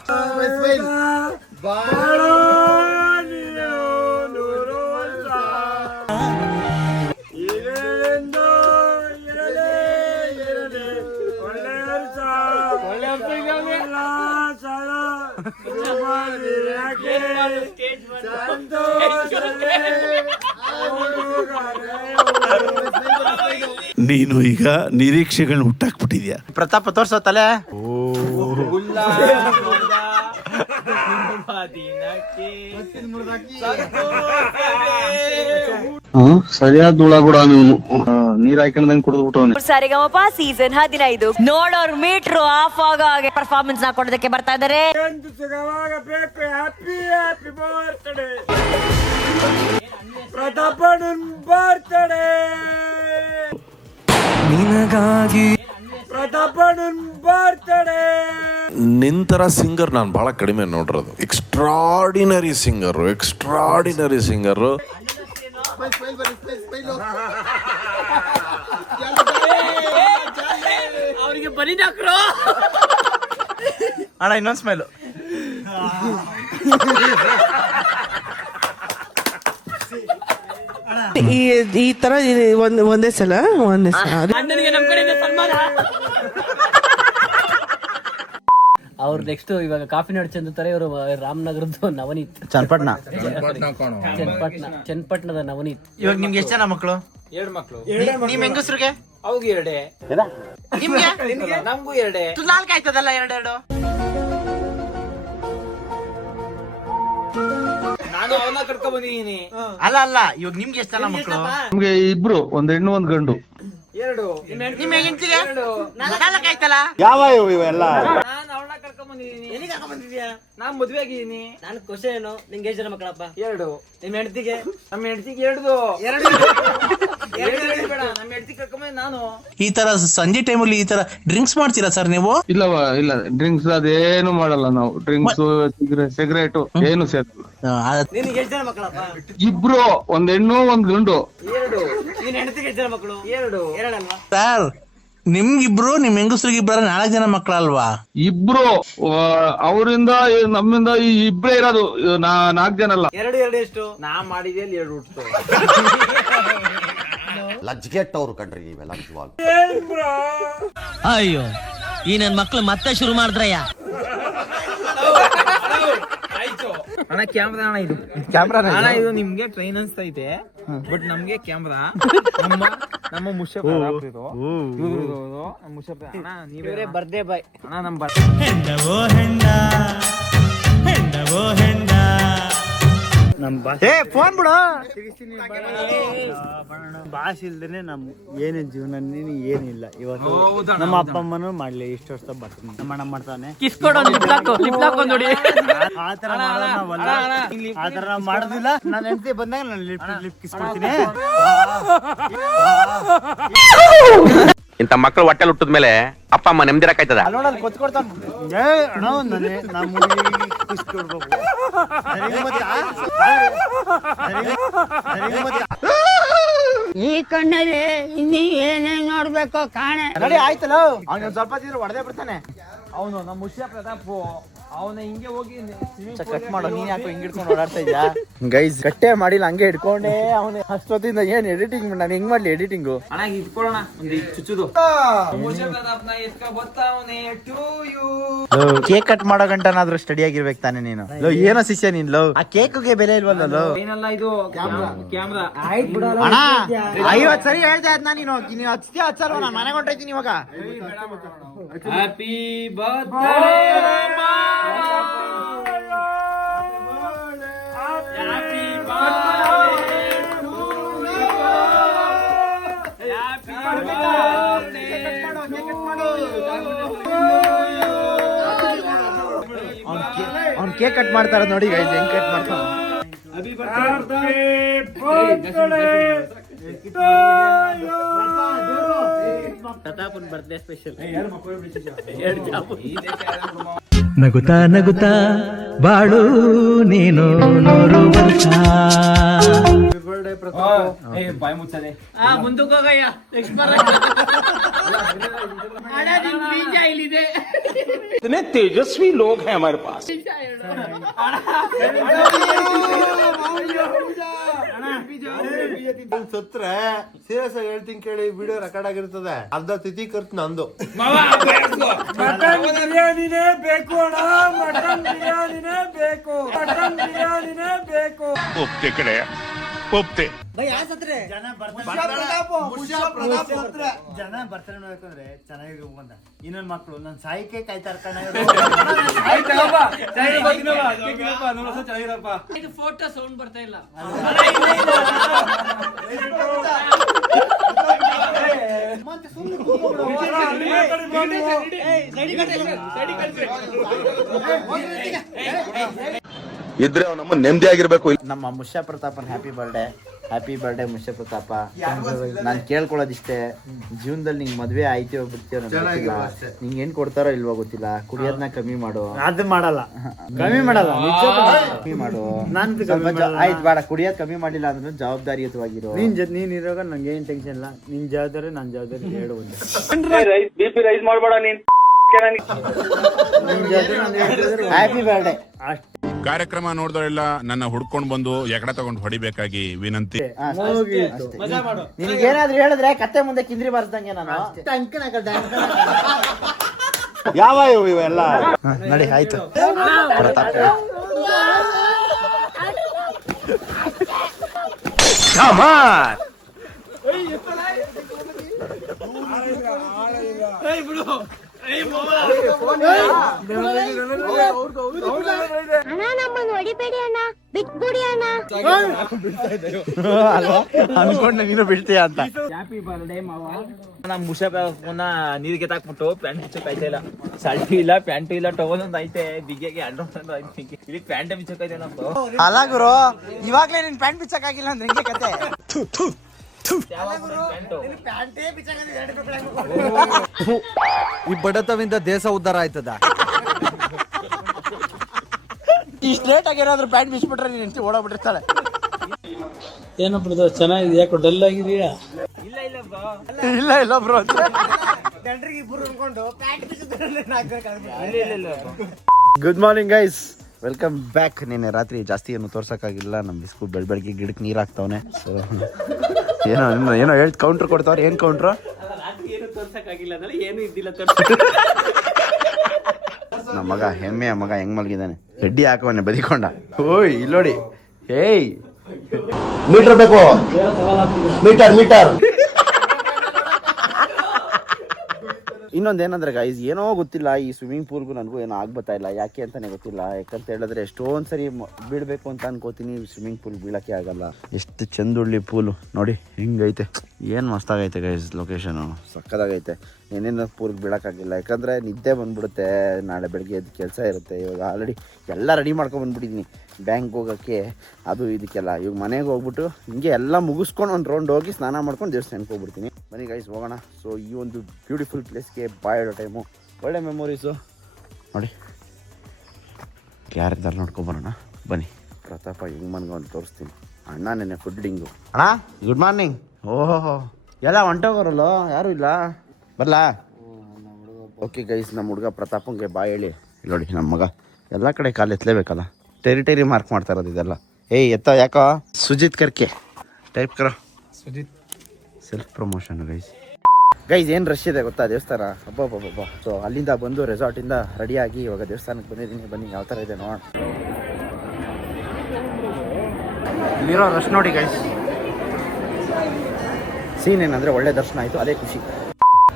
ನೀನು ಈಗ ನಿರೀಕ್ಷೆಗಳನ್ನ ಹುಟ್ಟಾಕ್ಬಿಟ್ಟಿದ್ಯಾ. ಪ್ರತಾಪ ತೋರ್ಸೋ ತಲೆ. ಸರಿಯಾದ ಧೂಳ ಕೂಡ ನೀವು ನೀರ್ ಹಾಕೊಂಡಂಗೆ ಕುಡಿದ್ಬಿಟ್ಟವನೆ. ಸರಿಗಮಪ ಸೀಸನ್ 15 ನೋಡೋರ್ ಮೀಟ್ರು ಆಫ್ ಆಗೋ ಹಾಗೆ ಪರ್ಫಾರ್ಮೆನ್ಸ್ ಹಾಕೊಡೋದಕ್ಕೆ ಬರ್ತಾ ಇದಾರೆ. ಪ್ರತಾಪಣ್ಣನ್ ಬರ್ತಡೆ ನಿನಗಾಗಿ, ಪ್ರತಾಪಣ್ಣನ್ ಬರ್ತಡೆ. ನಿಂತರ ಸಿಂಗರ್ ನಾನು ಬಹಳ ಕಡಿಮೆ ನೋಡಿರೋದು. ಎಕ್ಸ್ಟ್ರಾಡಿನರಿ ಸಿಂಗರು. ಅವರಿಗೆ ಬನಿದಾಕ್ರು. ಅಣ್ಣ ಇನ್ನೊಂದು ಸ್ಮೈಲು. ಈ ತರ ಒಂದೇ ಸಲ ಅಣ್ಣನಿಗೆ ನಮ್ಮ ಕಡೆಯಿಂದ ಸನ್ಮಾನ. ಅವ್ರು ನೆಕ್ಸ್ಟ್ ಇವಾಗ ಕಾಫಿ ನಾಡು ಚಂದುತ್ತಾರೆ, ಇವರು ರಾಮನಗರದ್ದು ನವನೀತ್, ಚನ್ನಪಟ್ಟಣ. ಚನ್ನಪಟ್ಟಣದ ನವನೀತ್. ಇವಾಗ ನಿಮ್ಗೆ ಎಷ್ಟು ಜನ ಮಕ್ಕಳು? 2 ಮಕ್ಳು. ನಿಮ್ ಹೆಂಗಸ್ರಿಗೆ? ಅವ್ಗೆ 2. ನಿಮ್ಗೆ? ನಮ್ಗೂ 2. 4 ಆಯ್ತದಲ್ಲ, 2. ನಾನು ಅವನ್ನ ಕರ್ಕೊಂಡ್ ಬಂದಿದ್ದೀನಿ. ಅಲ್ಲ ಇವಾಗ ನಿಮ್ಗೆ ಎಷ್ಟು ಜನ ಮಕ್ಕಳು? ನಮ್ಗೆ ಇಬ್ರು, ಒಂದ್ ಹೆಣ್ಣು ಒಂದ್ ಗಂಡು. 2. ನಿಮ್ ಹೆಂಗಸ್ರಿಗೆ? 2. 4 ಆಯ್ತಲ್ಲ. ಯಾವ ಇವೆಲ್ಲ? ನಾನು ಅವನ್ನ ಕರ್ಕೊಂಡ್ ಬಂದಿದ್ದೀನಿ. ಎಲ್ಲಿ ಕರ್ಕೊಂಡ್ ಬಂದಿದ್ಯಾ? ನಾನ್ ಮದ್ವೆ ಆಗಿದ್ದೀನಿ. ನಾನು ಕ್ವಶನ್, ನಿಂಗೆ ಎಷ್ಟು ಜನ ಮಕ್ಕಳಪ್ಪ? 2. ನಿಮ್ ಹೆಂಡತಿಗೆ? ನಮ್ಮ ಹೆಂಡತಿಗೆ 2. 2 ಬೇಡ, ನಮ್ಮ ಹೆಂಡತಿ ಕರ್ಕೊಂಡ್ ನಾನು. ಈ ತರ ಸಂಜೆ ಟೈಮಲ್ಲಿ ಈ ತರ ಡ್ರಿಂಕ್ಸ್ ಮಾಡ್ತೀರಾ ಸರ್ ನೀವು? ಇಲ್ಲ ಡ್ರಿಂಕ್ಸ್ ಅದೇನು ಮಾಡಲ್ಲ ನಾವು. ಡ್ರಿಂಕ್ಸ್, ಸಿಗರೇಟು ಏನು ಸೇರಲ್ಲ. ನಿನಗೆ ಎಷ್ಟು ಜನ ಮಕ್ಕಳಪ್ಪ? ಇಬ್ರು, ಒಂದ್ ಹೆಣ್ಣು ಒಂದ್ ಗಂಡು. 2. ನಿನ್ ಹೆಂಡತಿಗೆ ಎಷ್ಟು ಜನ ಮಕ್ಕಳು? 2. ಎರಡಲ್ವಾ ಸರ್? ನಿಮ್ಗಿಬ್ರು, ನಿಮ್ ಹೆಂಗಸ್ರಿಗಿಬ್ರ 4 ಜನ ಮಕ್ಕಳಲ್ವಾ? ಇಬ್ರು, ಅವರಿಂದ ನಮ್ಮಿಂದ ಈ ಇಬ್ರೇ ಇರೋದು, 4 ಜನ ಅಲ್ಲ. 2 ಎಷ್ಟು? ನಾ ಮಾಡಿದೆ 2 ಹುಟ್ಟು. ಲಜ್ಗೆಟ್ಟವ್ರು ಕಣ್ರಿ ನೀವೆಲ್ಲ ನಿಜವಾಗ್ಲೂ. ಅಯ್ಯೋ, ಈ ನನ್ ಮಕ್ಳು ಮತ್ತೆ ಶುರು ಮಾಡಿದ್ರಯ್ಯ. ಅಣ್ಣ ಕ್ಯಾಮ್ರಾ ಅಣ್ಣ, ಇದು ಕ್ಯಾಮ್ರಾ ಅಣ್ಣ, ಇದು ನಿಮ್ಗೆ ಟ್ರೈನ್ ಅನ್ಸ್ತೈತೆ, ಬಟ್ ನಮ್ಗೆ ಕ್ಯಾಮ್ರಾ. ನಮ್ಮ ಮುಷಪ್ ಇದು ನಮ್ಮ ಮುಷಪ್. ಅಣ್ಣ ನೀವೇ ಬರ್ಡೇ ಬಾಯ್. ಅಣ್ಣ ನಮ್ ಫೋನ್ ಬಿಡು. ಭಾಷೆ ಇಲ್ದೇನೆ ನಮ್ ಏನೇನ್ ಜೀವನ ಏನಿಲ್ಲ. ಇವತ್ತು ನಮ್ಮ ಅಪ್ಪ ಅಮ್ಮನೂ ಮಾಡ್ಲಿ, ಇಷ್ಟು ವರ್ಷ ಬರ್ತೀನಿ, ನಮ್ಮ ಅಣ್ಣ ಮಾಡ್ತಾನೆ. ಆತರ ನಾವು ಮಾಡೋದಿಲ್ಲ. ನನ್ನ ಹೆಂಡತಿ ಬಂದಾಗ ನಾನು ಲಿಪ್ ಕಿಸ್ ಕೊಡ್ತೀನಿ. ಇಂತ ಮಕ್ಕಳು ಹೊಟ್ಟೆಲ್ ಹುಟ್ಟಿದ್ಮೇಲೆ ಅಪ್ಪ ಅಮ್ಮ ನೆಮ್ಮದಿರಕಾಯ್ತದ? ನೋಡಲ್ಲಿ ಕೊಚ್ಕೊಡ್ತಾನೆ. ಕಿಸ್ ಕೊಡ್ಬೇಕು. ಈ ಕಣ್ಣಲ್ಲಿ ಇನ್ನೀ ಏನೇನ್ ನೋಡ್ಬೇಕು ಕಾಣೆ. ನಡಿ ಆಯ್ತಲ್ಲ, ಅವ್ನ ಸ್ವಲ್ಪ ತಿಂದ್ರೆ ಹೊಡೆದೇ ಬಿಡ್ತಾನೆ. ಅವನು ನಮ್ಮ ಮುಷ್ಯ ಪ್ರತಾಪ್, ಅವನ ಹಿಂಗೆ ಹೋಗಿ ಕಟ್ ಮಾಡೋ. ನೀನ್ ಯಾಕೋ ಹಿಂಗ್ ಹಿಡ್ಕೊಂಡು ಓಡಾಡ್ತಾ ಇದ್ಯಾ? ಗೈಸ್ ಕಟ್ಟೆ ಮಾಡಿಲ್ಲ, ಹಂಗೆ ಹಿಡ್ಕೊಂಡೆ ಅವನೇ. ಅಷ್ಟೊತ್ತಿಂದ ಏನ್ ಎಡಿಟಿಂಗ್ ನಾನು ಹೆಂಗ್ ಮಾಡ್ಲಿ ಎಡಿಟಿಂಗು? ಅಣ್ಣ ಇಟ್ಕೊಳ್ಳೋಣ ಒಂದು ಚುಚ್ಚುದು. ಮುಷ್ಯ ಪ್ರತಾಪ್ನ ಎತ್ಕ ಬರ್ತಾವನೆ ಟು ಯು. ಕೇಕ್ ಕಟ್ ಮಾಡೋ ಗಂಟನಾದ್ರೂ ಸ್ಟಡಿ ಆಗಿರ್ಬೇಕು ತಾನೆ ನೀನು. ಏನೋ ಶಿಷ್ಯ ನೀನ್ ಲವ್. ಆ ಕೇಕ್ಗೆ ಬೆಲೆ ಇಲ್ವಲ್ಲ. ಏನಲ್ಲ ಇದು ಕ್ಯಾಮ್ರಾ. ಅಣ್ಣ 50 ಸರಿ ಹೇಳ್ತಾ ಇದ್ನ ನೀನು. ನೀನು ಹಚ್ತೀಯ ಹಚ್ಚಲ್ವ? ನಾನು ಮನೆಗೆ ಹೊಂಟೈತೀನಿ ಇವಾಗ. ಹ್ಯಾಪಿ ಬರ್ತ್ಡೇ ಅವ್ನ್ ಕೇಕ್ ಕಟ್ ಮಾಡ್ತಾರ ನೋಡಿ ಗೈಸ್, ಹೆಂಗ್ ಕಟ್ ಮಾಡ್ತಾನ. ಪ್ರತಾಪನ್ ಬರ್ತ್ಡೇ ಸ್ಪೆಷಲ್. ನಗುತ್ತಾ ನಗುತ್ತಾ ಬಾಳು ನೀನು 100 ವರ್ಷ. ಬಾಯ್ ಮುಚ್ಚದೆ. ಮುಂದಕ್ಕೆ ಹೋಗಯ್ಯ. ನೆಕ್ಸ್ಟ್ ಬರ ಬೀಜ ಇಲ್ಲಿದೆ. ತೇಜಸ್ವಿ ಲೋಗ್ ಹೈ ಹಮಾರೆ ಪಾಸ್. ಸತ್ರೆ ಸೀರಿಯಸ್ ಆಗಿ ಹೇಳ್ತೀನಿ ಕೇಳಿ, ವಿಡಿಯೋ ರೆಕಾರ್ಡ್ ಆಗಿರ್ತದೆ. ಅರ್ಧ ತಿಥಿ ಖರ್ಚು ನಂದು. ಮಟನ್ ಬಿರಿಯಾನಿನೇ ಬೇಕು ಅಣ್ಣ, ಮಟನ್ ಬಿರಿಯಾನಿನೇ ಬೇಕು, ಮಟನ್ ಬಿರಿಯಾನಿನೇ ಬೇಕು. ಒಪ್ತೆ ಕಡೆ ಒಪ್ತೆ. ಜನ ಬರ್ತಾರೆ ನೋಡ್ಬೇಕಂದ್ರೆ ಚೆನ್ನಾಗಿರ್ಬೇಕು ಅಂತ. ಇನ್ನೊಂದ್ ಮಕ್ಳು ನನ್ ಸಾಯಿಕೆ ಕಾಯ್ತಾರ ಕಣ. ಇದು ಫೋಟೋ ಸೌಂಡ್ ಬರ್ತಾ ಇಲ್ಲ. ಇದ್ರೆ ನಮ್ಮ ನೆಮ್ಮದಿ ಆಗಿರ್ಬೇಕು. ನಮ್ಮ ಮುಷ್ಯ ಪ್ರತಾಪನ್ ಹ್ಯಾಪಿ ಬರ್ಡೇ ಮುಷ್ಯ ಪ್ರತಾಪ. ನಾನ್ ಕೇಳ್ಕೊಳ್ಳೋದಿಷ್ಟೇ, ಜೀವನದಲ್ಲಿ ನಿಂಗ್ ಮದ್ವೆ ಆಯ್ತೀವೋ ಬಿಡ್ತೀವೋ ಗೊತ್ತಿಲ್ಲ. ನಿಂಗ್ ಏನ್ ಕೊಡ್ತಾರೋ ಇಲ್ವೋ ಗೊತ್ತಿಲ್ಲ. ಕುಡಿಯೋದನ್ನ ಕಮ್ಮಿ ಮಾಡು. ಅದು ಮಾಡಲ್ಲ, ಕಮ್ಮಿ ಮಾಡಲ್ಲ, ನಿಜ ಕಮ್ಮಿ ಮಾಡು. ನಾನು ಆಯ್ತು ಬೇಡ, ಕುಡಿಯೋದ್ ಕಮ್ಮಿ ಮಾಡಿಲ್ಲ ಅಂದ್ರೆ ಜವಾಬ್ದಾರಿಯುತವಾಗಿರೋ. ನೀನ್ ಇರೋವಾಗ ನಂಗೆ ಏನ್ ಟೆನ್ಷನ್ ಇಲ್ಲ. ನಿನ್ ಜವಾಬ್ದಾರಿ ನನ್ ಜವಾಬ್ದಾರಿ 2 ಒಂದೇ. BP ರೈಸ್ ಮಾಡ್ಬೇಡ ನೀನ್. ನಿನ್ ಜವಾಬ್ದಾರಿ ನನ್ ಜವಾಬ್ದಾರಿ. Happy birthday. ಕಾರ್ಯಕ್ರಮ ನೋಡಿದವರೆಲ್ಲ ನನ್ನ ಹುಡ್ಕೊಂಡ್ ಬಂದು ಎಕಡೆ ತಗೊಂಡು ಹೊಡಿಬೇಕಾಗಿ ವಿನಂತಿ. ನಿನಗೇನಾದ್ರೂ ಹೇಳಿದ್ರೆ ಕತ್ತೆ ಮುಂದೆ ಕಿಂದ್ರಿ ಬರ್ದಂಗೆ ನಾನು. ಯಾವ ಇವೆಲ್ಲ ನಡಿ ಆಯ್ತು. ಪ್ರತಾಪ್ ಅನ್ಕೊಂಡೆ ನೀನು ಬಿಡ್ತೀಯ ಅಂತ. ಹ್ಯಾಪಿ ಬರ್ಡೇ ಮಾವ. ನಮ್ ಮುಷಪನ ನೀರಿಗೆ ತಾಕ್ಬಿಟ್ಟು ಪ್ಯಾಂಟ್ ಬಿಚ್ಚಕ್ ಆಯ್ತಾ ಇಲ್ಲ. ಶರ್ಟ್ ಇಲ್ಲ, ಪ್ಯಾಂಟ್ ಇಲ್ಲ, ಟವಲ್ ಒಂದ್ ಐತೆ, ಬಿಗ್ಗೆಗೆ ಅಂಡರ್ ಐತೆ, ಇಲ್ಲಿ ಪ್ಯಾಂಟ್ ಬಿಚ್ಚಕ್ ನಮ್ದು. ಅಲ್ಲ ಗುರು, ಇವಾಗ್ಲೇ ನಿನ್ ಪ್ಯಾಂಟ್ ಬಿಚ್ಚಕ್ ಆಗಿಲ್ಲ ಅಂದ್ರೆ ಹೆಂಗೆ ಕತೆ? ಈ ಬಡತವಿಂದ ದೇಶ ಉದ್ಧಾರ ಆಯ್ತದ. ಇಷ್ಟು ಲೇಟ್ ಆಗಿ ಏನಾದ್ರು ಪ್ಯಾಂಟ್ ಬಿಚ್ಬಿಟ್ರೆ ನೀನ್ ಹೆಂಡತಿ ಓಡಾಡ್ಬಿಟ್ಟಿರ್ತಾಳೆ. ಏನಪ್ಪ ಚೆನ್ನಾಗಿದೆ, ಯಾಕೋ ಡಲ್ ಆಗಿದೆಯಾ? ಇಲ್ಲ bro. Good morning guys, welcome back. ನಿನ್ನೆ ರಾತ್ರಿ ಜಾಸ್ತಿ ಏನು ತೋರ್ಸಕ್ಕಾಗಿಲ್ಲ. ನಮ್ಮ ಬಿಸ್ಕು ಬೆಳಗ್ಗೆ ಗಿಡಕ್ಕೆ ನೀರು ಹಾಕ್ತಾವನೆ. ಸೊ ಏನೋ ಹೇಳ್ ಕೌಂಟ್ರ್ ಕೊಡ್ತಾವ್ರೆ. ಏನ್ ಕೌಂಟ್ರು? ನಮ್ಮ ಮಗ, ಹೆಮ್ಮೆಯ ಮಗ ಹೆಂಗ್ ಮಲಗಿದ್ದಾನೆ. ಹೆಡ್ಡಿ ಹಾಕವನೆ ಬದಿಕೊಂಡ. ಓಯ್ ಇಲ್ಲೋಡಿ. ಏಯ್ ಮೀಟರ್ ಬೇಕು, ಮೀಟರ್. ಇನ್ನೊಂದೇನಂದ್ರೆ ಗೈಸ್, ಏನೋ ಗೊತ್ತಿಲ್ಲ, ಈ ಸ್ವಿಮ್ಮಿಂಗ್ ಪೂಲ್ಗೂ ನನಗೂ ಏನೋ ಆಗ್ಬತ್ತಾ ಇಲ್ಲ. ಯಾಕೆ ಅಂತಾನೆ ಗೊತ್ತಿಲ್ಲ. ಯಾಕಂತ ಹೇಳಿದ್ರೆ ಎಷ್ಟೊಂದ್ ಸರಿ ಬೀಳ್ಬೇಕು ಅಂತ ಅನ್ಕೋತೀನಿ, ಸ್ವಿಮ್ಮಿಂಗ್ ಪೂಲ್ ಬೀಳಕ್ಕೆ ಆಗಲ್ಲ. ಎಷ್ಟು ಚಂದುಳ್ಳಿ ಪೂಲು ನೋಡಿ ಹೆಂಗೈತೆ. ಏನ್ ಮಸ್ತಾಗೈತೆ ಗೈಸ್, ಲೊಕೇಶನ್ ಸಕ್ಕದಾಗೈತೆ. ಏನೇನು ಪೂಲ್ಗೆ ಬೀಳಕ್ಕಾಗಿಲ್ಲ, ಯಾಕಂದ್ರೆ ನಿದ್ದೆ ಬಂದ್ಬಿಡುತ್ತೆ. ನಾಳೆ ಬೆಳಗ್ಗೆ ಎದ್ದು ಕೆಲಸ ಇರುತ್ತೆ. ಇವಾಗ ಆಲ್ರೆಡಿ ಎಲ್ಲ ರೆಡಿ ಮಾಡ್ಕೊಂಡು ಬಂದ್ಬಿಟ್ಟಿದ್ದೀನಿ ಬ್ಯಾಂಕ್ ಹೋಗೋಕ್ಕೆ, ಅದು ಇದಕ್ಕೆಲ್ಲ. ಇವಾಗ ಮನೆಗೆ ಹೋಗ್ಬಿಟ್ಟು ಹಿಂಗೆ ಎಲ್ಲ ಮುಗಿಸ್ಕೊಂಡು ಒಂದು ರೌಂಡ್ ಹೋಗಿ ಸ್ನಾನ ಮಾಡ್ಕೊಂಡು ದೇವಸ್ಥಾನಕ್ಕೆ ಹೋಗ್ಬಿಡ್ತೀನಿ. ಬನ್ನಿ ಗೈಸ್ ಹೋಗೋಣ. ಸೊ ಈ ಒಂದು ಬ್ಯೂಟಿಫುಲ್ ಪ್ಲೇಸ್ಗೆ ಬಾಯ್ ಆಡೋ ಟೈಮು, ಒಳ್ಳೆ ಮೆಮೊರೀಸು ನೋಡಿ. ಯಾರಿದ್ದಾರೆ ನೋಡ್ಕೊಂಬರೋಣ ಬನ್ನಿ. ಪ್ರತಾಪ ಹೆಂಗ್ ಮನ್ಗ ಅಂತ ತೋರಿಸ್ತೀನಿ. ಅಣ್ಣ ನೆನ್ನೆ ಫುಡ್ ಡಿಂಗು. ಅಣ್ಣ ಗುಡ್ ಮಾರ್ನಿಂಗ್. ಓಹೋ ಎಲ್ಲ ಹೊಂಟೋಗೋರಲ್ಲ, ಯಾರೂ ಇಲ್ಲ, ಬರಲಾ? ಓಕೆ ಗೈಸ್, ನಮ್ಮ ಹುಡುಗ ಪ್ರತಾಪಂಗೆ ಬಾಯ್ ಹೇಳಿ. ನೋಡಿ ನಮ್ಮ ಮಗ ಎಲ್ಲ ಕಡೆ ಕಾಲು ಎತ್ತಲೇಬೇಕಲ್ಲ, ಟೆರಿಟರಿ ಮಾರ್ಕ್ ಮಾಡ್ತಾ ಇರೋದು ಇದೆಲ್ಲ. ಏಯ್ ಎತ್ತ ಯಾಕೋ? ಸುಜಿತ್ ಕರ್ಕೆ ಟೈಪ್ ಕರೋ. Sujith self promotion guys. ಏನು ರಶ್ ಇದೆ ಗೊತ್ತಾ ದೇವಸ್ಥಾನ, ಹಬ್ಬ. ಸೊ ಅಲ್ಲಿಂದ ಬಂದು ರೆಸಾರ್ಟಿಂದ ರೆಡಿಯಾಗಿ ಇವಾಗ ದೇವಸ್ಥಾನಕ್ಕೆ ಬಂದಿದ್ದೀನಿ. ಬನ್ನಿ ಯಾವ ಥರ ಇದೆ ನೋಡೋಣ. ಇಲ್ಲಿರೋ ರಶ್ ನೋಡಿ ಗೈಸ್. ಸೀನ್ ಏನಂದರೆ ಒಳ್ಳೆ ದರ್ಶನ ಆಯಿತು, ಅದೇ ಖುಷಿ.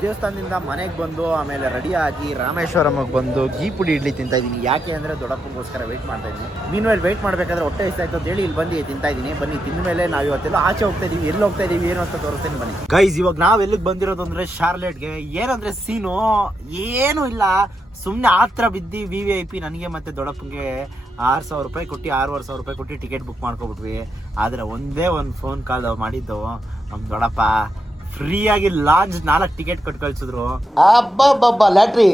ದೇವಸ್ಥಾನದಿಂದ ಮನೆಗೆ ಬಂದು ಆಮೇಲೆ ರೆಡಿಯಾಗಿ ರಾಮೇಶ್ವರಮ್ಗೆ ಬಂದು ಗೀ ಪುಡಿ ಇಡ್ಲಿ ತಿಂತಾ ಇದ್ದೀನಿ. ಯಾಕೆ ಅಂದರೆ ದೊಡ್ಡಪ್ಪಗೋಸ್ಕರ ವೆಯ್ಟ್ ಮಾಡ್ತಾ ಇದ್ದೀನಿ. ಮೀನ್ವೇಲ್ ವೆಯ್ಟ್ ಮಾಡಬೇಕಾದ್ರೆ ಹೊಟ್ಟೆ ಇಷ್ಟಾಯ್ತು ಅಂತ ಹೇಳಿ ಇಲ್ಲಿ ಬಂದು ತಿಂತಾ ಇದ್ದೀನಿ. ಬನ್ನಿ, ತಿಂದ ಮೇಲೆ ನಾವು ಇವತ್ತೆಲ್ಲ ಆಚೆ ಹೋಗ್ತಾ ಇದೀವಿ. ಎಲ್ಲಿ ಹೋಗ್ತಾ ಇದೀವಿ ಏನು ಅಂತ ತೋರಿಸ್ತೀನಿ ಬನ್ನಿ ಗೈಸ್. ಇವಾಗ ನಾವು ಎಲ್ಲಿಗೆ ಬಂದಿರೋದು ಅಂದರೆ ಶಾರ್ಲೆಟ್ಗೆ. ಏನಂದರೆ ಸೀನು ಏನೂ ಇಲ್ಲ, ಸುಮ್ಮನೆ ಆತ್ರ ಬಿದ್ದು VIP ನನಗೆ ಮತ್ತು ದೊಡ್ಡಪ್ಪಂಗೆ 6,000 ರೂಪಾಯಿ ಕೊಟ್ಟು 6,500 ರೂಪಾಯಿ ಕೊಟ್ಟು ಟಿಕೆಟ್ ಬುಕ್ ಮಾಡ್ಕೊಬಿಟ್ವಿ. ಆದರೆ ಒಂದೇ ಒಂದು ಫೋನ್ ಕಾಲ್ ಮಾಡಿದ್ದು ನಮ್ಮ ದೊಡ್ಡಪ್ಪ, ಫ್ರೀಯಾಗಿ ಲಾಂಚ್ 4 ಟಿಕೆಟ್ ಕೊಟ್ಟು ಕಳ್ಸಿದ್ರು. ಲ್ಯಾಟ್ರಿ.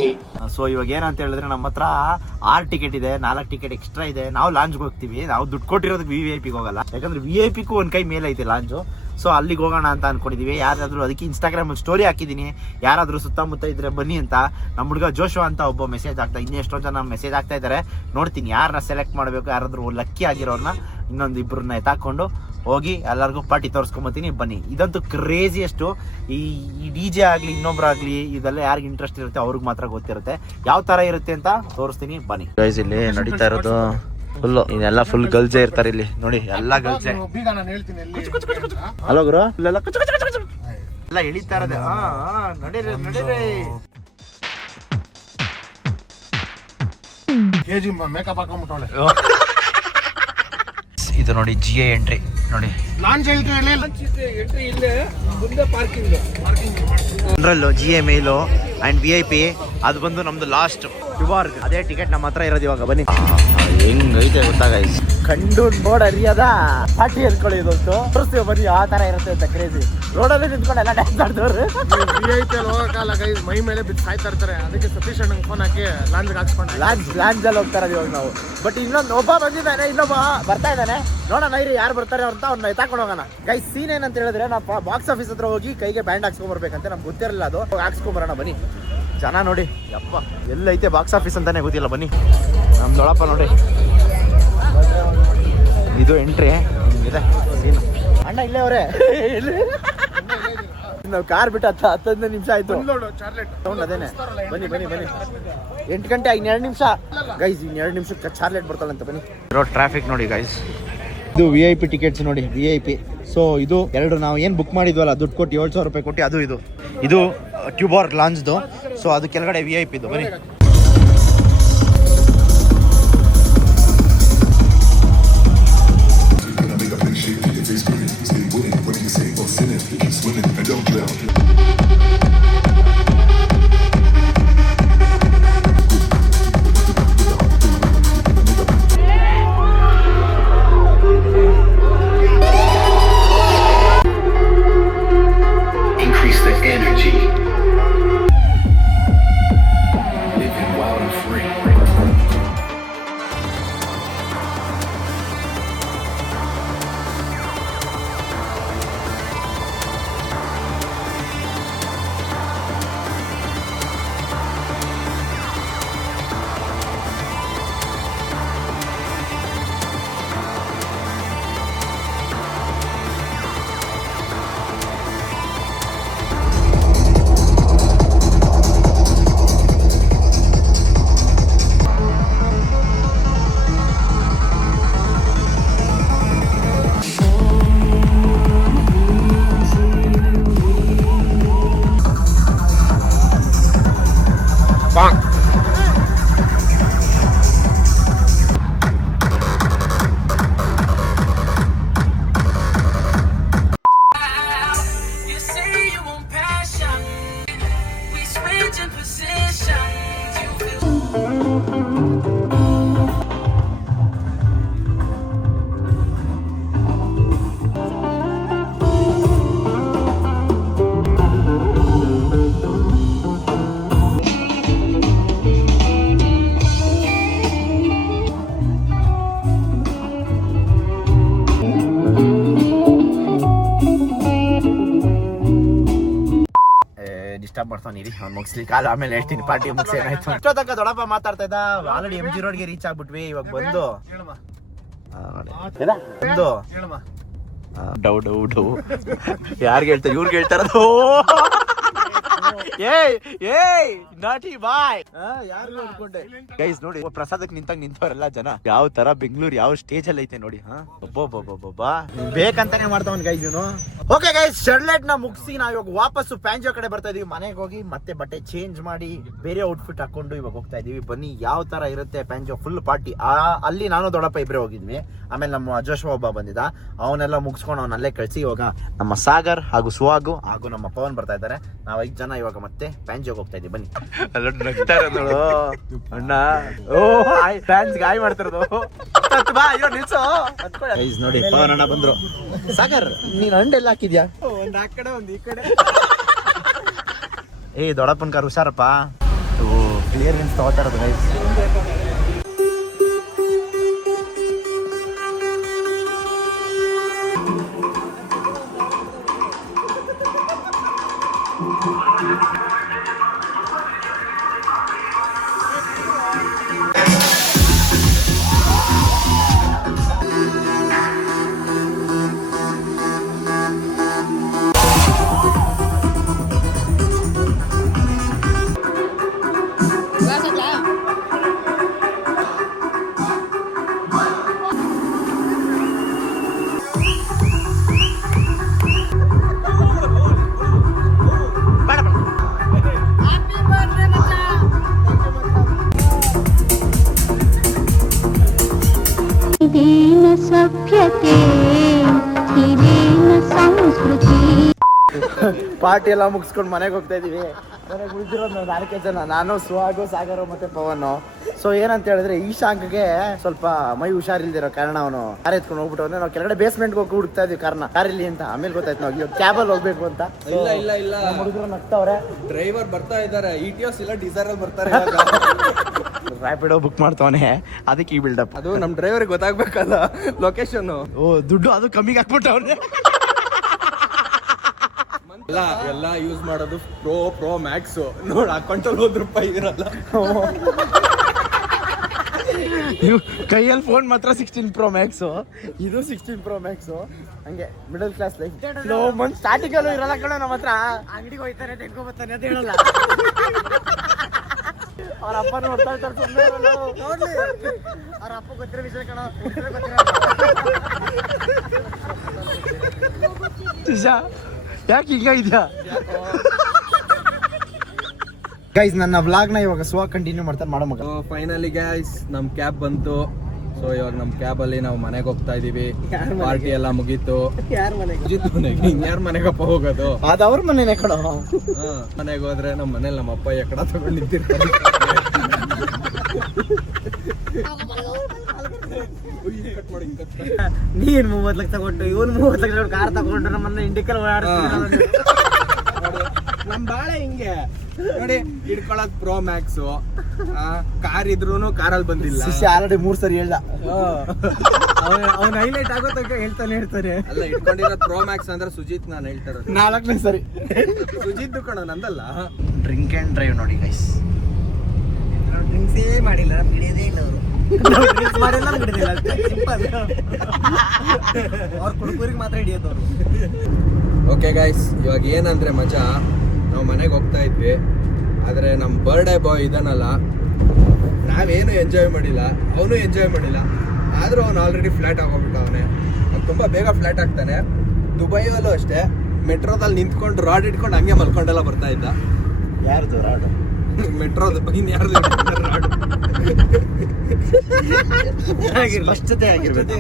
ಸೊ ಇವಾಗ ಏನಂತ ಹೇಳಿದ್ರೆ ನಮ್ಮ ಹತ್ರ 6 ಟಿಕೆಟ್ ಇದೆ, 4 ಟಿಕೆಟ್ ಎಕ್ಸ್ಟ್ರಾ ಇದೆ. ನಾವು ಲಾಂಚ್ಗೆ ಹೋಗ್ತೀವಿ. ನಾವು ದುಡ್ಡು ಕೊಟ್ಟಿರೋದಕ್ಕೆ VIPಗೆ ಹೋಗಲ್ಲ, ಯಾಕಂದ್ರೆ VIPಗೂ ಒಂದು ಕೈ ಮೇಲೆ ಐತೆ ಲಾಂಚು. ಸೊ ಅಲ್ಲಿಗೆ ಹೋಗೋಣ ಅಂತ ಅನ್ಕೊಂಡಿದೀವಿ. ಯಾರಾದ್ರೂ ಅದಕ್ಕೆ ಇನ್ಸ್ಟಾಗ್ರಾಮಲ್ಲಿ ಸ್ಟೋರಿ ಹಾಕಿದ್ದೀನಿ, ಯಾರಾದರೂ ಸುತ್ತಮುತ್ತ ಇದ್ರೆ ಬನ್ನಿ ಅಂತ. ನಮ್ಮ ಹುಡುಗ ಜೋಶು ಅಂತ ಒಬ್ಬ ಮೆಸೇಜ್ ಆಗ್ತಾ, ಇನ್ನೂ ಎಷ್ಟೋ ಜನ ಮೆಸೇಜ್ ಆಗ್ತಾ ಇದ್ದಾರೆ. ನೋಡ್ತೀನಿ ಯಾರನ್ನ ಸೆಲೆಕ್ಟ್ ಮಾಡಬೇಕು, ಯಾರಾದರೂ ಲಕ್ಕಿ ಆಗಿರೋರನ್ನ ಇನ್ನೊಂದು ಇಬ್ಬರನ್ನ ಎತ್ತಾಕೊಂಡು ಹೋಗಿ ಎಲ್ಲರಿಗೂ ಪಾರ್ಟಿ ತೋರಿಸ್ಕೊಂಬತ್ತೀನಿ ಬನ್ನಿ. ಇದಂತೂ ಕ್ರೇಜಿಯಷ್ಟು. ಈ DJ ಆಗಲಿ ಇನ್ನೊಬ್ರಾಗಲಿ ಇದೆಲ್ಲ ಯಾರಿಗೆ ಇಂಟ್ರೆಸ್ಟ್ ಇರುತ್ತೆ ಅವ್ರಿಗೆ ಮಾತ್ರ ಗೊತ್ತಿರುತ್ತೆ ಯಾವ ಥರ ಇರುತ್ತೆ ಅಂತ ತೋರಿಸ್ತೀನಿ ಬನ್ನಿ ಗೈಸ್. ಇಲ್ಲಿ ನಡೀತಾ ಇರೋದು ಫುಲ್ಲು, ಇದೆಲ್ಲ ಫುಲ್ ಗರ್ಲ್ಸೇ ಇರ್ತಾರೆ ಇಲ್ಲಿ ನೋಡಿ, ಎಲ್ಲ ಗರ್ಲ್ಸೇ. ಹಲೋ ಗುರು, ಇಲ್ಲೆಲ್ಲ ಎಲ್ಲ ಎಳಿತಾ ಇರೋದೆ. ನಡೀರಿ. ಮೇಕಪ್ ಹಾಕೊಂಡ್ಬಿಟ್ಟವಳೆ. ಇದು ನೋಡಿ GA ಎಂಟ್ರಿ ನೋಡಿ. ಜನರಲ್ಲು GA ಮೇಲು ಆ್ಯಂಡ್ VIP ಅದು ಬಂದು ನಮ್ದು ಲಾಸ್ಟ್ ಯುವಾರ್ಗ್. ಅದೇ ಟಿಕೆಟ್ ನಮ್ಮ ಹತ್ರ ಇರೋದು. ಇವಾಗ ಬನ್ನಿ ಹೆಂಗೈತೆ ಗೊತ್ತಾಗ. ಕಂಡು ಬೋರ್ಡ್ ಅರಿಯದ ಪಾರ್ಟಿ ಅನ್ಕೊಳ್ಳಿ ಇದೊಂದು ತೋರಿಸ್ತೀವಿ ಬನ್ನಿ ಆ ಥರ ಇರುತ್ತೆ ಅಂತ. ಕ್ರೇಜಿ ರೋಡಲ್ಲಿ ನಿಂತ್ಕೊಂಡು ಎಲ್ಲ ಡ್ಯಾನ್ಸ್ ಆಡ್ದವ್ರು. VIP ಹೋಗಕ್ಕಾಗಲ್ಲ ಗೈಸ್, ಮೈ ಮೇಲೆ ಬಿದ್ದು ಸಾಯ್ತಾ ಇರ್ತಾರೆ. ಅದಕ್ಕೆ ಸತೀಶ್ ಅಣ್ಣಂಗೆ ಫೋನ್ ಹಾಕಿ ಲಾಂಜ್ಗೆ ಹಾಕ್ಸ್ಕೊಂಡು ಲಾಂಜಲ್ಲಿ ಹೋಗ್ತಾರೆ ಇವಾಗ ನಾವು. ಬಟ್ ಇನ್ನೊಂದು ಒಬ್ಬ ಬಂದಿದ್ದಾನೆ, ಇನ್ನೊಬ್ಬ ಬರ್ತಾ ಇದ್ದಾನೆ. ನೋಡೋಣ ಇರಿ ಯಾರು ಬರ್ತಾರೆ ಅಂತ ಅವ್ರನ್ನ ಎತ್ತಾಕೊಂಡು ಹೋಗೋಣ ಗೈಸ್. ಸೀನ್ ಏನಂತ ಹೇಳಿದ್ರೆ ನಾವು ಬಾಕ್ಸ್ ಆಫೀಸ್ ಹತ್ರ ಹೋಗಿ ಕೈಗೆ ಬ್ಯಾಂಡ್ ಹಾಕ್ಸ್ಕೊಂಬರ್ಬೇಕಂತ ನಮ್ಗೆ ಗೊತ್ತಿರಲಿಲ್ಲ. ಅದು ಹಾಕ್ಸ್ಕೊಂಬರೋಣ ಬನ್ನಿ. ಜನ ನೋಡಿ ಯಪ್ಪ ಎಲ್ಲೈತೆ ಬಾಕ್ಸ್ ಆಫೀಸ್ ಅಂತಾನೆ ಗೊತ್ತಿಲ್ಲ. ಬನ್ನಿ ನಮ್ಮ ದೊಡ್ಡಪ್ಪ ನೋಡಿ, ಇದು ಎಂಟ್ರಿ ಇದೆ ಸೀನು. ಅಣ್ಣ ಇಲ್ಲೇ ಅವರೇ ನಾವು ಕಾರ್ ಬಿಟ್ಟು 10-15 ನಿಮಿಷ ಆಯ್ತು. ಚಾರ್ಲೆಟ್ ಸೌಂಡ್ ಅದೇನೆ. ಬನ್ನಿ 8 ಗಂಟೆ 2 ನಿಮಿಷ ಗೈಸ್. 2 ನಿಮಿಷಕ್ಕೆ ಚಾರ್ಲೆಟ್ ಬರ್ತಾಳಂತ. ಬನ್ನಿ. ಟ್ರಾಫಿಕ್ ನೋಡಿ ಗೈಸ್. ಇದು VIP ಟಿಕೆಟ್ಸ್ ನೋಡಿ, VIP. ಸೊ ಇದು 2 ನಾವು ಏನು ಬುಕ್ ಮಾಡಿದ್ವಲ್ಲ, ದುಡ್ಡು ಕೊಟ್ಟು 7,000 ರೂಪಾಯಿ ಕೊಟ್ಟು, ಅದು ಇದು ಟ್ಯೂಬಾರ್ ಲಾಂಚ್ದು. ಸೊ ಅದು ಕೆಳಗಡೆ VIP ಇದು. ಬನ್ನಿ. ಡಿಸ್ಟರ್ಬ್ ಮಾಡ್ತಾನೆ ಇರಿ, ಅವ್ನು ಮುಗಿಸ್ಲಿ ಕಾಲು, ಆಮೇಲೆ ಹೇಳ್ತೀನಿ ಪಾರ್ಟಿ ಮುಗಿಸಿ ಏನಾಯ್ತು. ಇಷ್ಟೊತ್ತಂಕ ದೊಡ್ಡಪ್ಪ ಮಾತಾಡ್ತಾ ಇದ್ದ. ಆಲ್ರೆಡಿ MG ರೋಡ್ಗೆ ರೀಚ್ ಆಗ್ಬಿಟ್ವಿ. ಇವಾಗ ಬಂದು ಡೌ ಯಾರಿಗೆ ಹೇಳ್ತಾರೆ? ಇವ್ರಿಗೆ ಹೇಳ್ತಾರದು. ನಾಟಿ ಬಾಯ್ ಯಾರು ಅನ್ಕೊಂಡೆ ಗೈಸ್. ನೋಡಿ ಪ್ರಸಾದಕ್ಕೆ ನಿಂತವರೆಲ್ಲ ಜನ ಯಾವ ತರ ಬೆಂಗಳೂರು ಯಾವ ಸ್ಟೇಜ್ ಅಲ್ಲಿ ಐತೆ ನೋಡಿ. ಒಬ್ಬೊಬ್ಬೊಬ್ಬೊಬ್ಬಾ ಬೇಕಂತಾನೆ ಮಾಡ್ತಾವನ್ ಗೈಸ್ ಇವನು. ಓಕೆ ಗೈಸ್, ಶರ್ಲೆಟ್ ನ ಮುಗಿಸಿ ನಾವ್ ಇವಾಗ ವಾಪಸ್ಸು ಪ್ಯಾಂಜೋ ಕಡೆ ಬರ್ತಾ ಇದೀವಿ. ಮನೆಗೆ ಹೋಗಿ ಮತ್ತೆ ಬಟ್ಟೆ ಚೇಂಜ್ ಮಾಡಿ ಬೇರೆ ಔಟ್ಫಿಟ್ ಹಾಕೊಂಡು ಇವಾಗ ಹೋಗ್ತಾ ಇದೀವಿ. ಬನ್ನಿ ಯಾವ ತರ ಇರುತ್ತೆ ಪ್ಯಾಂಜೋ. Full party. ಅಲ್ಲಿ ನಾನು ದೊಡ್ಡಪ್ಪ ಇಬ್ಬರೇ ಹೋಗಿದ್ವಿ. ಆಮೇಲೆ ನಮ್ಮ ಜೋಶ್ವ ಒಬ್ಬ ಬಂದಿದ್ದ, ಅವನ್ನೆಲ್ಲ ಮುಗಿಸ್ಕೊಂಡು ಅವ್ನ ಅಲ್ಲೇ ಕಳ್ಸಿ ಇವಾಗ ನಮ್ಮ ಸಾಗರ್ ಹಾಗೂ ಸುವಾಗು ಹಾಗೂ ನಮ್ಮ ಪವನ್ ಬರ್ತಾ ಇದ್ದಾರೆ. ನಾವ್ 5 ಜನ ಇವಾಗ ಮತ್ತೆ ಪ್ಯಾಂಜೋಗೆ ಹೋಗ್ತಾ ಇದೀವಿ. ಬನ್ನಿ. ಅಣ್ಣ ಫ್ಯಾನ್ಸ್ ಗಾಯ ಮಾಡ್ತಿರೋದು. ನೋಡಿ ಪವನ್ ಅಣ್ಣ ಬಂದ್ರು. ಸಾಗರ್ ನೀನ್ ಹಂಡೆಲ್ಲ ಹಾಕಿದ್ಯಾ? ಒಂದ್ ಆ ಕಡೆ ಒಂದ್ ಈ ಕಡೆ. ದೊಡ್ಡಪ್ಪನ ಕಾರ್ ಹುಷಾರಪ್ಪ. ಕ್ಲಿಯರೆನ್ಸ್ ತಗೋತಾ ಇರೋದು ಗೈಸ್. ಪಾರ್ಟಿ ಎಲ್ಲ ಮುಗಿಸ್ಕೊಂಡು ಮನೆಗೆ ಹೋಗ್ತಾ ಇದೀವಿ. ಮನೆಗೆ ಉಳಿದಿರೋದು 4 ಜನ, ನಾನು ಸುಹಾಗು ಸಾಗರು ಮತ್ತೆ ಪವನ್. ಸೊ ಏನಂತ ಹೇಳಿದ್ರೆ ಈ ಶಾಂಕ್ಗೆ ಸ್ವಲ್ಪ ಮೈ ಹುಷಾರಿಲ್ದಿರೋ ಕಾರಣ ಅವನು ಕಾರ್ ಎತ್ಕೊಂಡು ಹೋಗ್ಬಿಟ್ಟು ಅಂದ್ರೆ ನಾವು ಕೆಳಗಡೆ ಬೇಸ್ಮೆಂಟ್ಗೆ ಹೋಗಿ ಹುಡುಕ್ತಾ ಇದೀವಿ ಕಾರನ್ನ. ಕಾರ್ ಇಲ್ಲಿ ಅಂತ ಆಮೇಲೆ ಗೊತ್ತಾಯ್ತು ನಾವು ಇವಾಗ ಕ್ಯಾಬಲ್ಲಿ ಹೋಗ್ಬೇಕು ಅಂತ. ಇಲ್ಲ ಹುಡುಗರು ನಗ್ತಾವ್ರೆ. ಡ್ರೈವರ್ ಬರ್ತಾ ಇದಾರೆ. ಇಟಿಯೋಸ್ ಇಲ್ಲ ಡೀಸರ್ ಅಲ್ಲಿ ಬರ್ತಾರೆ. ರ್ಯಾಪಿಡೋ ಬುಕ್ ಮಾಡ್ತಾವನೆ, ಅದಕ್ಕೆ ಈ ಬಿಲ್ಡಪ್. ಅದು ನಮ್ ಡ್ರೈವರ್ ಗೊತ್ತಾಗ್ಬೇಕಲ್ಲ ಲೊಕೇಶನ್. ದುಡ್ಡು ಅದು ಕಮ್ಮಿಗೆ ಹಾಕ್ಬಿಟ್ಟವ್ರೆ. ಎಲ್ಲ ಯೂಸ್ ಮಾಡೋದು ಪ್ರೋ ಮ್ಯಾಕ್ಸ್. ನೋಡ್ ಅಕೌಂಟಲ್ಲಿ ₹1 ಇರಲ್ಲ. ಕೈಯಲ್ಲಿ ಫೋನ್ ಮಾತ್ರ 16 Pro Max, ಇದು 16 Pro Max. ಹಂಗೆ middle class life. Low month starting ಅಲ್ಲೂ ಇರಲ್ಲ ಕಣ ನಮ್ಮ ಹತ್ರ. ಅಂಗಡಿಗೆ ಹೋಯ್ತಾನೆ ತೆಗ್ಕೊ ಬರ್ತಾನೆ ಅಂತ ಹೇಳಲ್ಲ. ಅವ್ರ ಅಪ್ಪ ನೋಡ್ತಾ ಇರ್ತಾರೆ ಸುಮ್ಮನೆ ನೋಡ್ಲಿ. ಅವ್ರ ಅಪ್ಪ ಗೊತ್ತಿರೋ ವಿಷಯ ಕಣ. ಯಾಕೆ ಹಿಂಗಾಗಿದ್ಯಾ ಗೈಸ್? ನನ್ನ ವ್ಲಾಗ್ನ ಇವಾಗ ಕಂಟಿನ್ಯೂ ಮಾಡ್ತಾರೆ ಮಾಡೋ ಮಗ. ಫೈನಲಿ ಗೈಸ್ ನಮ್ ಕ್ಯಾಬ್ ಬಂತು. ಸೊ ಇವಾಗ ನಮ್ ಕ್ಯಾಬ್ ಅಲ್ಲಿ ನಾವು ಮನೆಗೆ ಹೋಗ್ತಾ ಇದೀವಿ. ಪಾರ್ಟಿ ಎಲ್ಲ ಮುಗೀತು. ಯಾರ ಮನೆಗಪ್ಪ ಹೋಗೋದು? ಅದವ್ರ ಮನೆನೇ ಕಣ. ಮನೆಗೆ ಹೋದ್ರೆ ನಮ್ಮ ಮನೇಲಿ ನಮ್ಮ ಅಪ್ಪ ಎಕಡ ತಗೊಂಡು ನಿಂತಿರ್ತಾರೆ. ನೀನ್ 30 ಲಕ್ಷ ತಗೊಂಡು ಇವನು 30 ಲಕ್ಷ ಕಾರ್ ತಗೊಂಡು ನಮ್ಮನ್ನ ಇಂಡಿಕಲ್ ನಮ್ ಬಾಳೆ ಹಿಂಗೆ ನೋಡಿ. ಹಿಡ್ಕೊಳಕ್ ಪ್ರೋ ಮ್ಯಾಕ್ಸ್ ಕಾರ್ ಇದ್ರೂನು ಕಾರಲ್ಲಿ ಬಂದಿಲ್ಲ. ಆಲ್ರೆಡಿ 3 ಸರಿ ಹೇಳ್ದ. ಅವ್ನ ಹೈಲೈಟ್ ಆಗೋ ತನಕ ಹೇಳ್ತಾನೆ ಅಲ್ಲ, ಇಟ್ಕೊಂಡಿರೋ ಪ್ರೋ ಮ್ಯಾಕ್ಸ್ ಅಂದ್ರೆ ಸುಜಿತ್ ನಾನು ಹೇಳ್ತಾರ 4ನೇ ಸರಿ. ಸುಜಿತ್ ಕಣ ನಂದಲ್ಲ. ಡ್ರಿಂಕ್ ಅಂಡ್ ಡ್ರೈವ್ ನೋಡಿ ಗೈಸ್. ಡ್ರಿಂಕ್ಸೇ ಮಾಡಿಲ್ಲ, ಬಿಡೋದೇ ಇಲ್ಲ ಅವರು. ಮಾಡಿಲ್ಲ ಬಿಡೋದಿಲ್ಲ, ಸಿಂಪಲ್. ಅವ್ರ ಕುಡುಕರಿಗೆ ಮಾತ್ರ ಹಿಡಿಯೋದವ್ರು. ಓಕೆ ಗೈಸ್, ಇವಾಗ ಏನಂದ್ರೆ ಮಜಾ, ನಾವು ಮನೆಗೆ ಹೋಗ್ತಾ ಇದ್ವಿ. ಆದರೆ ನಮ್ಮ ಬರ್ಡೇ ಬಾಯ್ ಇದನ್ನಲ್ಲ, ನಾವೇನು ಎಂಜಾಯ್ ಮಾಡಿಲ್ಲ, ಅವನು ಎಂಜಾಯ್ ಮಾಡಿಲ್ಲ. ಆದರೂ ಅವನು ಆಲ್ರೆಡಿ ಫ್ಲಾಟ್ ಆಗೋಗ್ಬಿಟ್ಟು ಅವನೇ. ಅವ್ನು ತುಂಬ ಬೇಗ ಫ್ಲಾಟ್ ಆಗ್ತಾನೆ. ದುಬೈಯಲ್ಲೂ ಅಷ್ಟೇ, ಮೆಟ್ರೋದಲ್ಲಿ ನಿಂತ್ಕೊಂಡು ರಾಡ್ ಇಟ್ಕೊಂಡು ಹಂಗೆ ಮಲ್ಕೊಂಡೆಲ್ಲ ಬರ್ತಾ ಇದ್ದ. ಯಾರ್ದು ರಾಡು? ಮೆಟ್ರೋದು ಇನ್ಯಾರ್ದು ರಾಡು. ಸ್ಪಷ್ಟತೆ ಆಗಿರ್ಬೇಕು.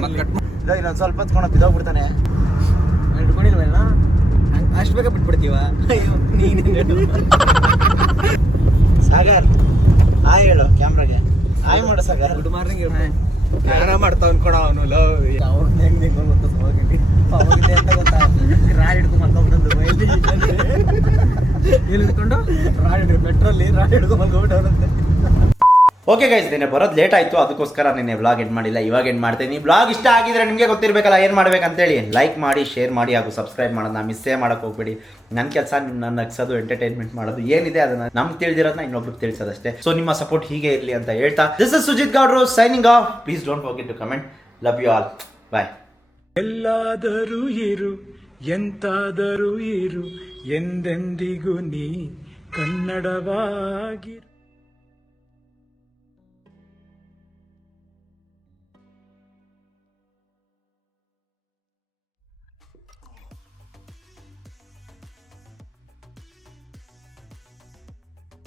ಇನ್ನೊಂದು ಸ್ವಲ್ಪ ಹೊತ್ಕೊಂಡು ಬಿದ್ದೋಗ್ಬಿಡ್ತಾನೆ. ಇಟ್ಕೊಂಡಿಲ್ವಲ್ಲ, ಅಷ್ಟು ಬೇಗ ಬಿಟ್ಬಿಡ್ತೀವ. ಸಾಗರ್ ಹಾಯ್ ಹೇಳು ಕ್ಯಾಮ್ರಾಗೆ. ಹಾಯ್ ಮಾಡು ಸಾಗರ್. Good morning. ಯಾರ ಮಾಡ್ತಾ ಅನ್ಕೊಳ ಅವನು. ಲವ್ ಗೊತ್ತಾ, ರಾಡ್ ಹಿಡ್ಕೊಂಡ್ ಮಲ್ಕೊಂಡ್ಬಿಟ್ಟು ಇಳ್ಕೊಂಡು ರಾಡ್ ಮೆಟ್ರಲ್ಲಿ ರಾಡ್ ಹಿಡ್ಕೊಂಡ್ ಮಲ್ಕೊಂಡ್ಬಿಟ್ಟವನಂತೆ. ಓಕೆ ಗೈಸ್, ನಿನ್ನೆ ಬರೋದು ಲೇಟ್ ಆಯಿತು, ಅದಕ್ಕೋಸ್ಕರ ನಿನ್ನೆ ವ್ಲಾಗ್ ಎಂಡ್ ಮಾಡಿಲ್ಲ. ಇವಾಗ ಎಂಡ್ ಮಾಡ್ತೀನಿ. ವ್ಲಾಗ್ ಇಷ್ಟ ಆಗಿದ್ರೆ ನಿಮಗೆ ಗೊತ್ತಿರಬೇಕಲ್ಲ ಏನು ಮಾಡ್ಬೇಕಂತೇಳಿ. ಲೈಕ್ ಮಾಡಿ, ಶೇರ್ ಮಾಡಿ ಹಾಗೂ ಸಬ್ಸ್ಕ್ರೈಬ್ ಮಾಡೋದನ್ನ ಮಿಸ್ಸೇ ಮಾಡೋಕೆ ಹೋಗ್ಬೇಡಿ. ನನ್ನ ಕೆಲಸ ನಿಮ್ಮನ್ನ ನಗ್ಸೋದು, ಎಂಟರ್ಟೈನ್ಮೆಂಟ್ ಮಾಡೋದು ಏನಿದೆ ಅದನ್ನು ನಮ್ಗೆ ತಿಳಿದಿರೋದನ್ನ ಇನ್ನೊಬ್ರಿಗೆ ತಿಳಿಸೋದಷ್ಟೇ. ಸೊ ನಿಮ್ಮ ಸಪೋರ್ಟ್ ಹೀಗೆ ಇರಲಿ ಅಂತ ಹೇಳ್ತಾ, ದಿಸ್ ಇಸ್ ಸುಜಿತ್ ಗೌಡ್ರು signing off. Please don't forget to comment. Love you all. Bye. ಎಲ್ಲಾದರೂ ಇರು, ಎಂತಾದರೂ ಇರು, ಎಂದೆಂದಿಗೂ ನೀ ಕನ್ನಡವಾಗಿರು.